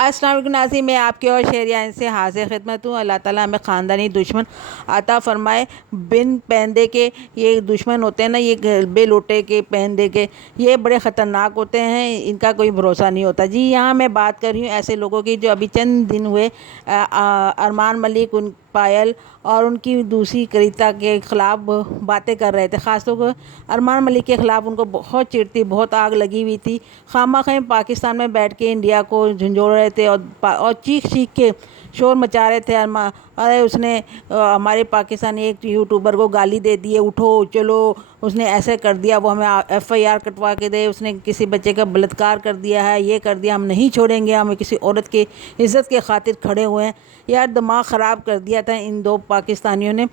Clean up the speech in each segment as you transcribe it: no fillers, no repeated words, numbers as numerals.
السلام علیکم ناظرین، میں آپ کے اور شہریان سے حاضر خدمت ہوں۔ اللہ تعالیٰ ہمیں خاندانی دشمن عطا فرمائے۔ بن پہندے کے یہ دشمن ہوتے ہیں نا، یہ بے لوٹے کے پہندے کے، یہ بڑے خطرناک ہوتے ہیں، ان کا کوئی بھروسہ نہیں ہوتا۔ جی یہاں میں بات کر رہی ہوں ایسے لوگوں کی جو ابھی چند دن ہوئے ارمان ملک، پائل اور ان کی دوسری کریتا کے خلاف باتیں کر رہے تھے۔ خاص طور پر ارمان ملک کے خلاف ان کو بہت چڑ تھی، بہت آگ لگی ہوئی تھی۔ خواہ پاکستان میں بیٹھ کے انڈیا کو جھنجھوڑ رہے تھے اور چیخ کے شور مچا رہے تھے۔ ارے اس نے ہمارے پاکستانی ایک یوٹیوبر کو گالی دے دی، اٹھو چلو، اس نے ایسے کر دیا، وہ ہمیں FIR کٹوا کے دے، اس نے کسی بچے کا بلاత్కాر کر دیا ہے، یہ کر دیا، ہم نہیں چھوڑیں گے، ہمیں کسی عورت کی عزت کے خاطر کھڑے ہوئے ہیں۔ یار دماغ خراب کر دیا تھا ان دو پاکستانیوں نے۔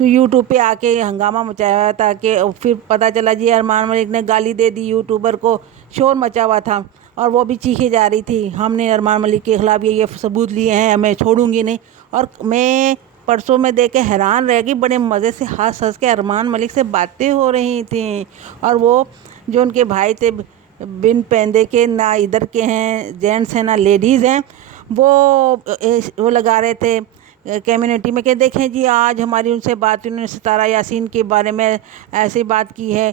یوٹیوب پہ آ کے ہنگامہ مچایا ہوا تھا کہ پھر پتہ چلا جی ارمان ملک نے گالی دے دی یوٹیوبر کو، شور مچا ہوا تھا اور وہ بھی چیخے جا رہی تھی، ہم نے ارمان ملک کے خلاف یہ ثبوت لیے ہیں، میں چھوڑوں گی نہیں۔ اور میں پرسوں میں دیکھ کے حیران رہ گئی، بڑے مزے سے ہنس کے ارمان ملک سے باتیں ہو رہی تھیں، اور وہ جو ان کے بھائی تھے بن پہندے کے، نہ ادھر کے ہیں جینٹس ہیں نہ لیڈیز ہیں، وہ لگا رہے تھے کمیونٹی میں کہ دیکھیں جی آج ہماری ان سے بات، انہوں نے ستارہ یاسین کے بارے میں ایسی بات کی ہے،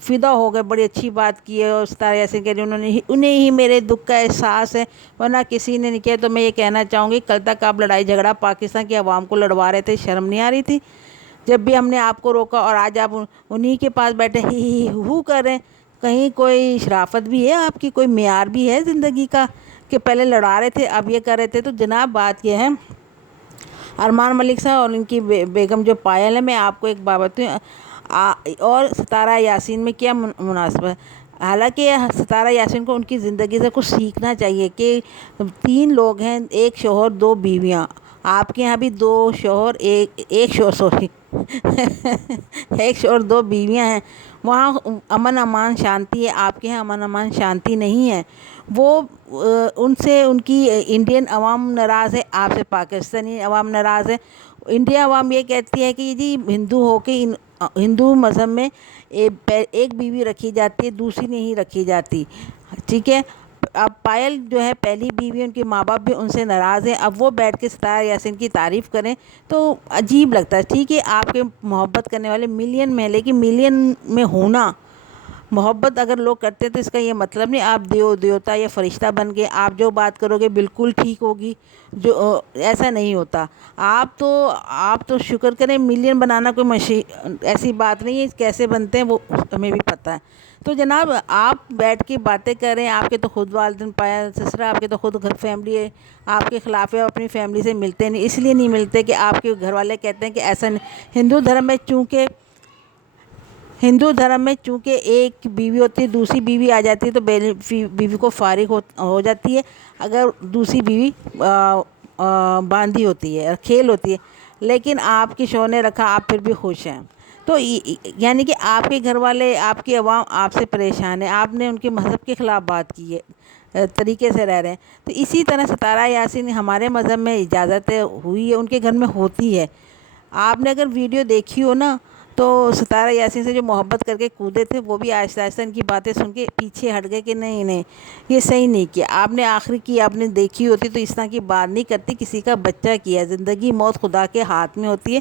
فدا ہو گئے، بڑی اچھی بات کی ہے، اور ستارہ یاسین کہ انہیں ہی میرے دکھ کا احساس ہے، ورنہ کسی نے نہیں کیا۔ تو میں یہ کہنا چاہوں گی کل تک آپ لڑائی جھگڑا پاکستان کی عوام کو لڑوا رہے تھے، شرم نہیں آ رہی تھی جب بھی ہم نے آپ کو روکا، اور آج آپ انہی کے پاس بیٹھے ہی ہو کر رہے ہیں؟ کہیں کوئی شرافت بھی ہے آپ کی، کوئی معیار بھی ہے زندگی کا کہ پہلے لڑا رہے تھے اب یہ کر رہے تھے؟ تو جناب بات یہ ہے ارمان ملک صاحب اور ان کی بیگم جو پائل ہے، میں آپ کو ایک بات بتاؤں، اور ستارہ یاسین میں کیا مناسبت؟ حالانکہ ستارہ یاسین کو ان کی زندگی سے کچھ سیکھنا چاہیے کہ 3 لوگ ہیں، ایک شوہر 2 بیویاں۔ آپ کے یہاں بھی 2 شوہر ایک شوہر ایک شوہر 2 بیویاں ہیں، وہاں امن امان شانتی ہے، آپ کے یہاں امن امان شانتی نہیں ہے۔ وہ ان سے ان کی انڈین عوام ناراض ہے، آپ سے پاکستانی عوام ناراض ہے۔ انڈیا عوام یہ کہتی ہے کہ جی ہندو ہو کے ہندو مذہب میں ایک بیوی رکھی جاتی ہے، دوسری نہیں رکھی جاتی، ٹھیک ہے۔ اب پائل جو ہے پہلی بیوی، ان کے ماں باپ بھی ان سے ناراض ہیں، اب وہ بیٹھ کے ستارہ یاسین کی تعریف کریں تو عجیب لگتا ہے۔ ٹھیک ہے آپ کے محبت کرنے والے ملین میں، لیکن ملین میں ہونا محبت اگر لوگ کرتے ہیں تو اس کا یہ مطلب نہیں آپ دیوتا یا فرشتہ بن کے آپ جو بات کرو گے بالکل ٹھیک ہوگی، جو ایسا نہیں ہوتا۔ آپ تو شکر کریں، ملین بنانا کوئی ایسی بات نہیں ہے، کیسے بنتے ہیں وہ ہمیں بھی پتہ ہے۔ تو جناب آپ بیٹھ کے باتیں کریں، آپ کے تو خود والدین پایا سسرا، آپ کے تو خود گھر فیملی ہے، آپ کے خلاف ہے، اپنی فیملی سے ملتے نہیں، اس لیے نہیں ملتے کہ آپ کے گھر والے کہتے ہیں کہ ایسا نہیں۔ ہندو دھرم میں چونکہ ایک بیوی ہوتی ہے، دوسری بیوی آ جاتی ہے تو بیوی کو فارغ ہو جاتی ہے اگر دوسری بیوی باندھی ہوتی ہے، کھیل ہوتی ہے، لیکن آپ کی شوہر نے رکھا، آپ پھر بھی خوش ہیں۔ تو یعنی کہ آپ کے گھر والے، آپ کی عوام آپ سے پریشان ہے، آپ نے ان کے مذہب کے خلاف بات کی ہے، طریقے سے رہ رہے ہیں۔ تو اسی طرح ستارہ یاسین ہمارے مذہب میں اجازت ہوئی ہے، ان کے گھر میں ہوتی ہے۔ آپ نے اگر ویڈیو دیکھی ہو نا تو ستارہ یاسین سے جو محبت کر کے کودے تھے وہ بھی آہستہ آہستہ ان کی باتیں سن کے پیچھے ہٹ گئے کہ نہیں یہ صحیح نہیں کیا۔ آپ نے آخری کی آپ نے دیکھی ہوتی تو اس طرح کی بات نہیں کرتی، کسی کا بچہ کیا، زندگی موت خدا کے ہاتھ میں ہوتی ہے،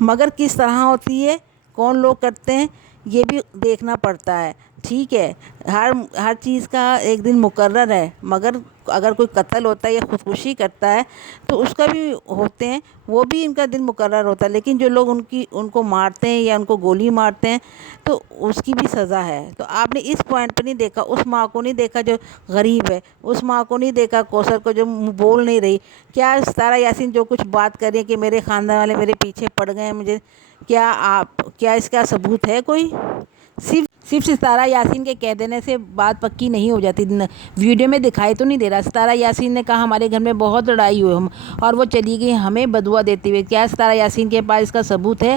مگر کس طرح ہوتی ہے، کون لوگ کرتے ہیں، یہ بھی دیکھنا پڑتا ہے، ٹھیک ہے۔ ہر چیز کا ایک دن مقرر ہے، مگر اگر کوئی قتل ہوتا ہے یا خودکشی کرتا ہے تو اس کا بھی ہوتے ہیں، وہ بھی ان کا دن مقرر ہوتا ہے، لیکن جو لوگ ان کو مارتے ہیں یا ان کو گولی مارتے ہیں تو اس کی بھی سزا ہے۔ تو آپ نے اس پوائنٹ پہ نہیں دیکھا، اس ماں کو نہیں دیکھا جو غریب ہے، اس ماں کو نہیں دیکھا کوثر کو جو بول نہیں رہی۔ کیا ستارہ یاسین جو کچھ بات کر رہی ہے کہ میرے خاندان والے میرے پیچھے پڑ گئے ہیں، مجھے کیا اس کا ثبوت ہے کوئی؟ صرف ستارہ یاسین کے کہہ دینے سے بات پکی نہیں ہو جاتی، ویڈیو میں دکھائی تو نہیں دے رہا۔ ستارہ یاسین نے کہا ہمارے گھر میں بہت لڑائی ہوئی اور وہ چلی گئی ہمیں بدعا دیتے ہوئے، کیا ستارہ یاسین کے پاس اس کا ثبوت ہے؟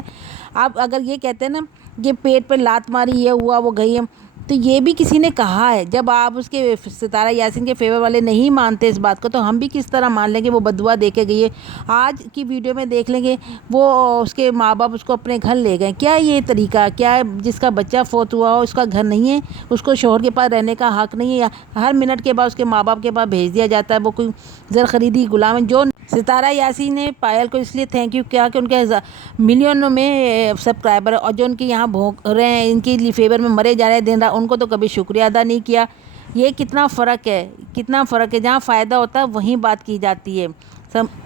آپ اگر یہ کہتے ہیں نا کہ پیٹ پہ لات ماری، یہ ہوا وہ گئی ہے، تو یہ بھی کسی نے کہا ہے، جب آپ اس کے ستارہ یاسین کے فیور والے نہیں مانتے اس بات کو، تو ہم بھی کس طرح مان لیں گے وہ بدعا دے کے گئی ہے۔ آج کی ویڈیو میں دیکھ لیں گے وہ اس کے ماں باپ اس کو اپنے گھر لے گئے۔ کیا یہ طریقہ، کیا جس کا بچہ فوت ہوا ہو اس کا گھر نہیں ہے، اس کو شوہر کے پاس رہنے کا حق نہیں ہے، یا ہر منٹ کے بعد اس کے ماں باپ کے پاس بھیج دیا جاتا ہے؟ وہ کوئی زر خریدی غلام ہے؟ جو ستارہ یاسین نے پائل کو اس لیے تھینک یو کیا کہ ان کے ملینوں میں سبسکرائبر، اور جو ان کے یہاں بھونک رہے ہیں، ان کے لیے فیور میں مرے جا رہے ہیں دن رات، ان کو تو کبھی شکریہ ادا نہیں کیا۔ یہ کتنا فرق ہے، کتنا فرق ہے، جہاں فائدہ ہوتا ہے وہیں بات کی جاتی ہے۔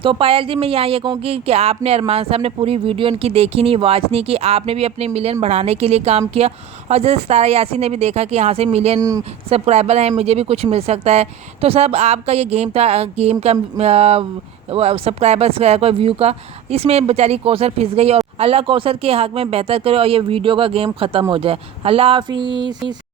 تو پائل جی، میں یہاں یہ کہوں گی کہ آپ نے، ارمان صاحب نے پوری ویڈیو ان کی دیکھی نہیں، واچ نہیں کی، آپ نے بھی اپنے ملین بڑھانے کے لیے کام کیا، اور جیسے ستارہ یاسین نے بھی دیکھا کہ یہاں سے ملین سبسکرائبر ہیں، مجھے بھی کچھ مل سکتا ہے، تو سب آپ کا یہ گیم تھا، گیم کا سبسکرائبرس کا کوئی ویو کا، اس میں بیچاری کوثر پھنس گئی، اور اللہ کوثر کے حق میں بہتر کرے اور یہ ویڈیو کا گیم ختم ہو جائے۔ اللہ حافظ۔